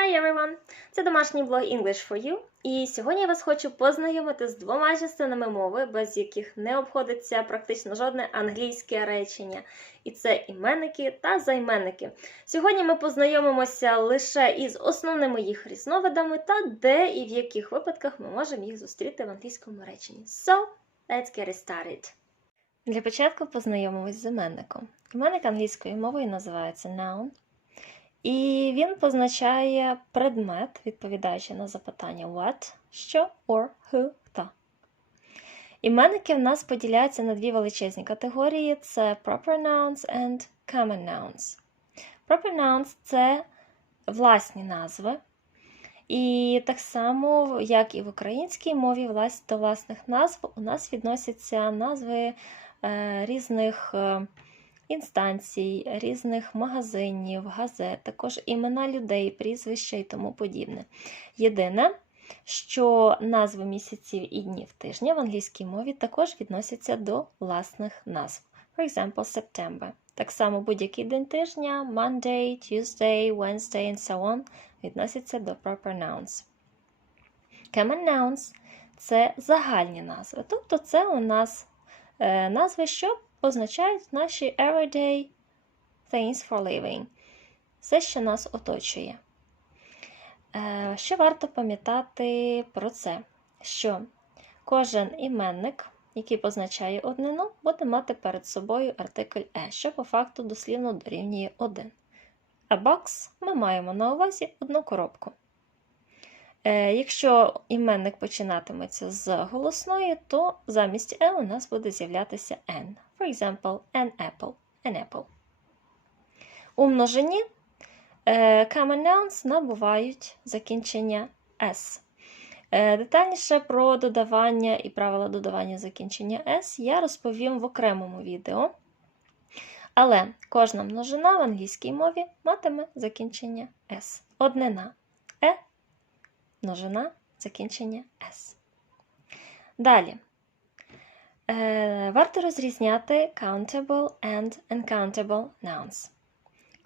Hi everyone! Це домашній блог English for You. І сьогодні я вас хочу познайомити з двома частинами мови, без яких не обходиться практично жодне англійське речення. І це іменники та займенники. Сьогодні ми познайомимося лише із основними їх різновидами та де і в яких випадках ми можемо їх зустріти в англійському реченні. So, let's get it started. Для початку познайомимось з іменником. Іменник англійською мовою називається noun. І він позначає предмет, відповідаючи на запитання what, що, or, who, хто. Іменники в нас поділяються на дві величезні категорії: це proper nouns and common nouns. Proper nouns це власні назви. І так само, як і в українській мові, влас- до власних назв у нас відносяться назви е, різних. Інстанцій, різних магазинів, газет, також імена людей, прізвища і тому подібне. Єдине, що назви місяців і днів тижня в англійській мові також відносяться до власних назв. For example, September. Так само будь-який день тижня, Monday, Tuesday, Wednesday and so on відносяться до proper nouns. Common nouns – це загальні назви. Тобто це у нас е, назви, що позначають наші everyday things for living. Все, що нас оточує. Е, Що варто пам'ятати про це? Що кожен іменник, який позначає однину, буде мати перед собою артикль E, що по факту дослівно дорівнює 1. А box ми маємо на увазі одну коробку. Е, Якщо іменник починатиметься з голосної, то замість E у нас буде з'являтися N. For example, an apple, an apple. У множині е, common nouns набувають закінчення S. Е, Детальніше про додавання і правила додавання закінчення S я розповім в окремому відео. Але кожна множина в англійській мові матиме закінчення S. Однина E, множина, закінчення S. Далі. Е, Варто розрізняти countable and uncountable nouns.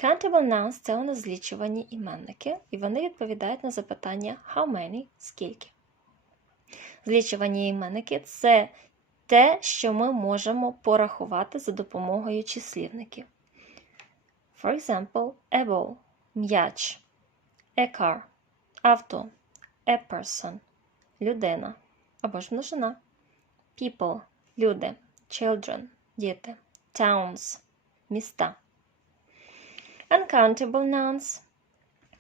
Countable nouns – це у нас злічувані іменники, і вони відповідають на запитання how many – скільки. Злічувані іменники це те, що ми можемо порахувати за допомогою числівників. For example, a ball – м'яч, a car – авто, a person – людина або ж множина, people – люди, children – діти, towns – міста. Uncountable nouns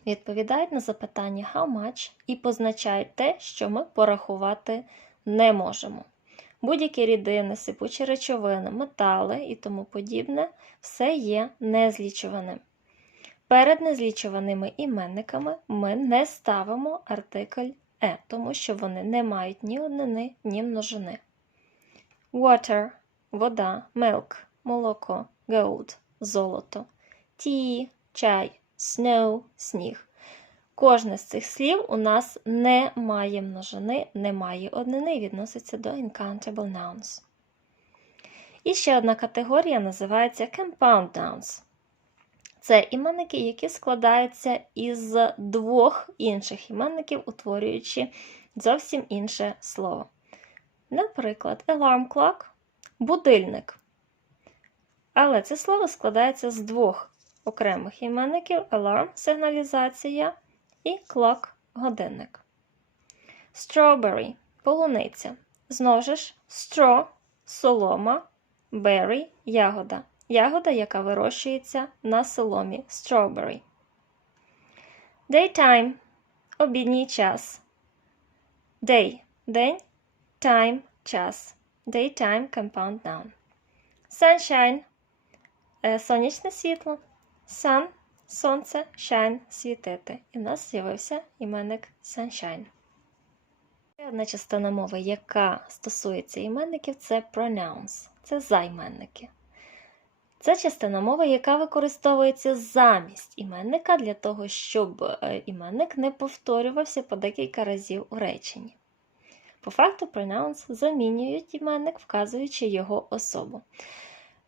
відповідають на запитання how much і позначають те, що ми порахувати не можемо. Будь-які рідини, сипучі речовини, метали і тому подібне все є незлічуваним. Перед незлічуваними іменниками ми не ставимо артикль е, тому що вони не мають ні однини, ні множини. Water – вода, milk – молоко, gold – золото, tea – чай, snow – сніг. Кожне з цих слів у нас не має множини, не має однини відноситься до uncountable nouns. І ще одна категорія називається compound nouns. Це іменники, які складаються із двох інших іменників, утворюючи зовсім інше слово. Наприклад, alarm clock – будильник. Але це слово складається з двох окремих іменників alarm – сигналізація і clock – годинник. Strawberry – полуниця. Знову ж, straw – солома, berry – ягода. Ягода, яка вирощується на соломі strawberry. Daytime – обідній час. Day – день, time – час. Daytime – compound noun. Sunshine – сонячне світло. Sun – сонце, shine – світити. І в нас з'явився іменник sunshine. Одна частина мови, яка стосується іменників, це pronouns. Це займенники. Це частина мови, яка використовується замість іменника для того, щоб е, іменник не повторювався по декілька разів у реченні. По факту pronouns замінюють іменник, вказуючи його особу.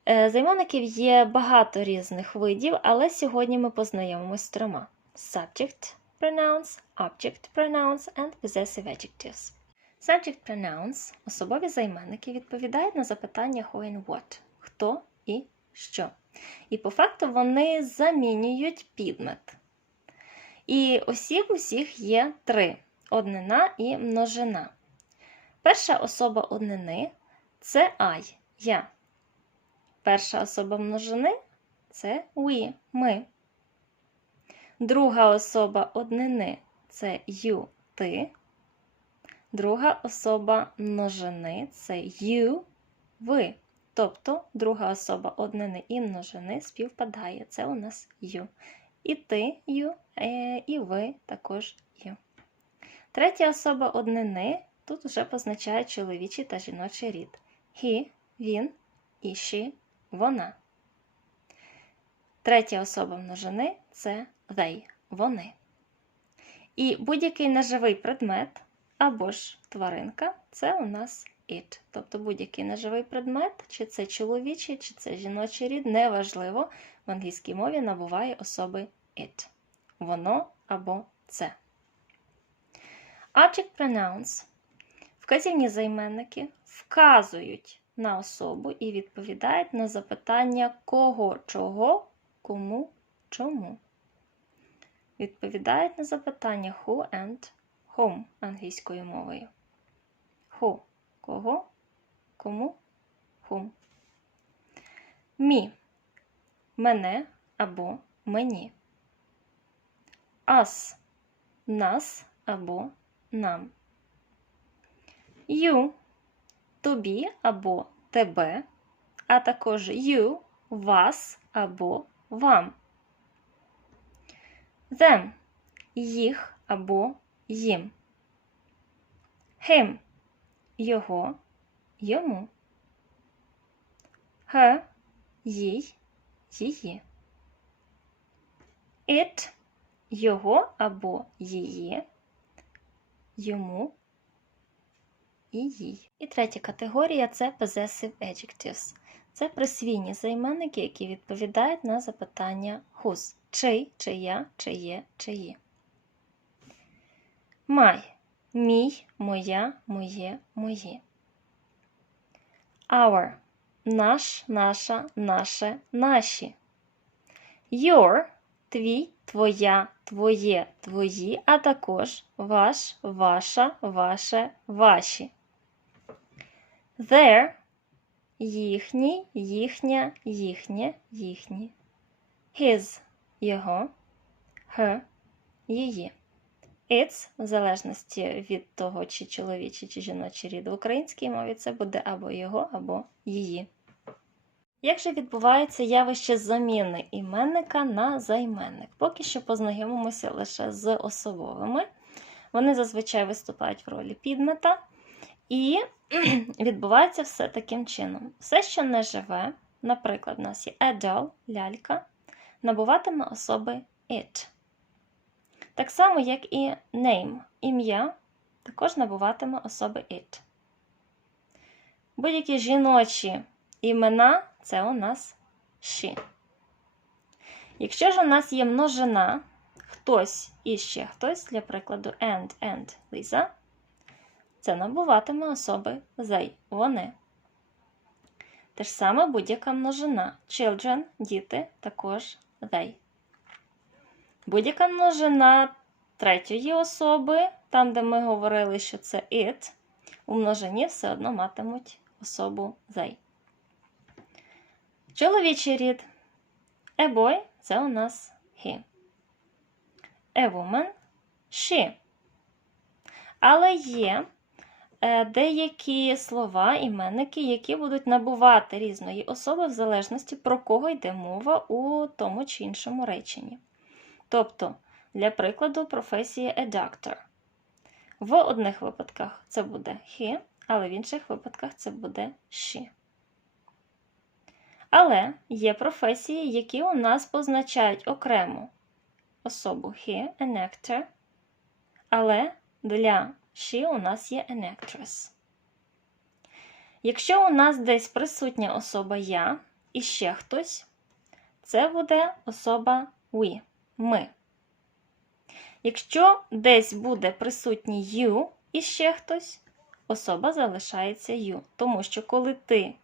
Е, Займенників є багато різних видів, але сьогодні ми познайомимося з трьома: subject, pronouns, object pronouns and possessive adjectives. Subject pronouns – особові займенники відповідають на запитання who and what – хто і що. І по факту вони замінюють підмет. І осіб усіх є три: однина і множина. Перша особа однини це I, я. Перша особа множини це we, ми. Друга особа однини це you, ти. Друга особа множини це you, ви. Тобто друга особа однини і множини співпадає. Це у нас you. І ти you, е, і ви також you. Третя особа однини тут вже позначає чоловічий та жіночий рід. He, він і she, вона. Третя особа множини це they, вони. І будь-який неживий предмет або ж тваринка це у нас it. Тобто будь-який неживий предмет, чи це чоловічий, чи це жіночий рід, неважливо, в англійській мові набуває особи it. Воно або це. Object pronouns. Вказівні займенники вказують на особу і відповідають на запитання кого, чого, кому, чому. Відповідають на запитання who and whom англійською мовою. Who – кого, кому, whom. Me – мене або мені. Us – нас або нам. You – тобі або тебе, а також you – вас або вам. Them – їх або їм. Him – його, йому. Her – їй, її. It – його або її, йому і їй. І третя категорія це possessive adjectives. Це присвійні займенники, які відповідають на запитання whose – чий, чия, чиє, чиї. My – мій, моя, моє, мої. Our – наш, наша, наше, наші. Your – твій, твоя, твоє, твої, а також ваш, ваша, ваше, ваші. Their – їхній, їхня, їхнє, їхні. His – його, her – її. Its, в залежності від того, чи чоловічий, чи жіночий рід в українській мові, це буде або його, або її. Як же відбувається явище заміни іменника на займенник? Поки що познайомимося лише з особовими. Вони зазвичай виступають в ролі підмета. І відбувається все таким чином. Все, що не живе, наприклад, у нас є a лялька, набуватиме особи it. Так само, як і name, ім'я, також набуватиме особи it. Будь-які жіночі імена це у нас she. Якщо ж у нас є множина, хтось і ще хтось, для прикладу, and, and, Lisa, це набуватиме особи they, вони. Те ж саме будь-яка множина. Children, діти, також they. Будь-яка множина третьої особи, там, де ми говорили, що це it, у множині все одно матимуть особу they. Чоловічий рід. A boy – це у нас he. A woman – she. Але є деякі слова, іменники, які будуть набувати різної особи в залежності, про кого йде мова у тому чи іншому реченні. Тобто, для прикладу, професія a doctor. В одних випадках це буде he, але в інших випадках це буде she. Але є професії, які у нас позначають окрему особу he, an actor, але для she у нас є an. Якщо у нас десь присутня особа я і ще хтось, це буде особа we, ми. Якщо десь буде присутній you і ще хтось, особа залишається you. Тому що коли ти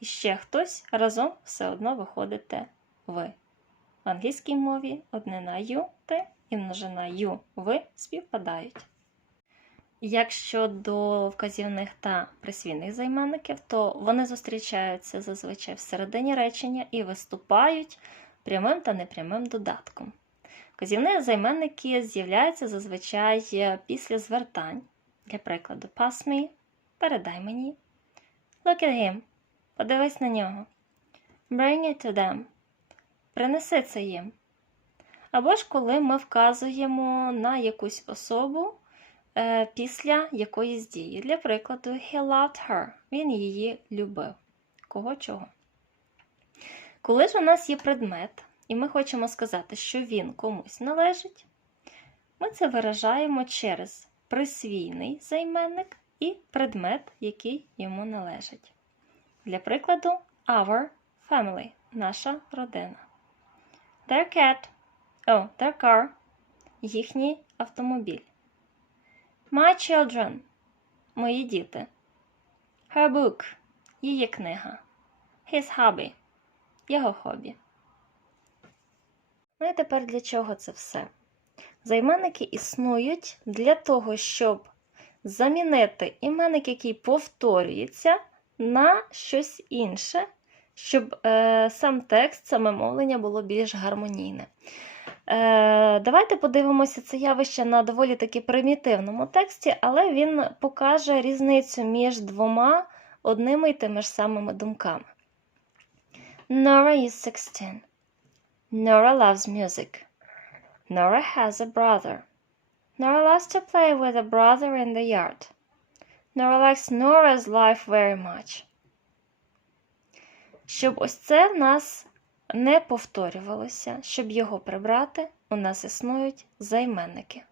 і ще хтось, разом все одно виходите ви. В англійській мові однина you, ти і множина you, ви співпадають. Як щодо вказівних та присвійних займенників, то вони зустрічаються зазвичай всередині речення і виступають прямим та непрямим додатком. Вказівні займенники з'являються зазвичай після звертань. Для прикладу, pass me – передай мені. Look at him – подивись на нього. Bring it to them – принеси це їм. Або ж коли ми вказуємо на якусь особу е, після якоїсь дії. Для прикладу, he loved her – він її любив. Кого чого. Коли ж у нас є предмет, і ми хочемо сказати, що він комусь належить, ми це виражаємо через присвійний займенник і предмет, який йому належить. Для прикладу, our family наша родина. Their cat, oh, their car їхній автомобіль. My children мої діти. Her book її книга. His hobby його хобі. Ну і тепер для чого це все? Займенники існують для того, щоб замінити іменник, який повторюється, на щось інше, щоб е, сам текст, саме мовлення було більш гармонійне. Е, Давайте подивимося це явище на доволі таки примітивному тексті, але він покаже різницю між двома одними й тими ж самими думками. Nora is 16. Nora loves music. Nora has a brother. Nora loves to play with a brother in the yard. Nora likes Nora's life very much. Щоб ось це в нас не повторювалося, щоб його прибрати, у нас існують займенники.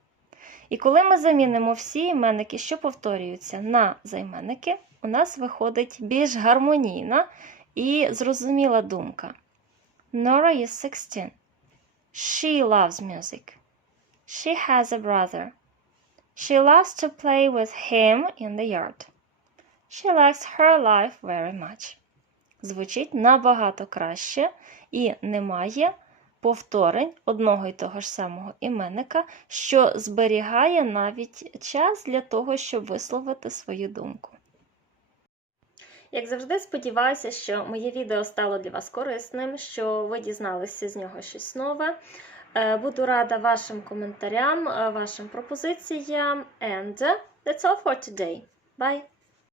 І коли ми замінимо всі іменники, що повторюються на займенники, у нас виходить більш гармонійна і зрозуміла думка. Nora is 16. She loves music. She has a brother. She loves to play with him in the yard. She likes her life very much. Звучить набагато краще і немає повторень одного і того ж самого іменника, що зберігає навіть час для того, щоб висловити свою думку. Як завжди, сподіваюся, що моє відео стало для вас корисним, що ви дізналися з нього щось нове. Е, Буду рада вашим коментарям, е, вашим пропозиціям. And that's all for today. Bye!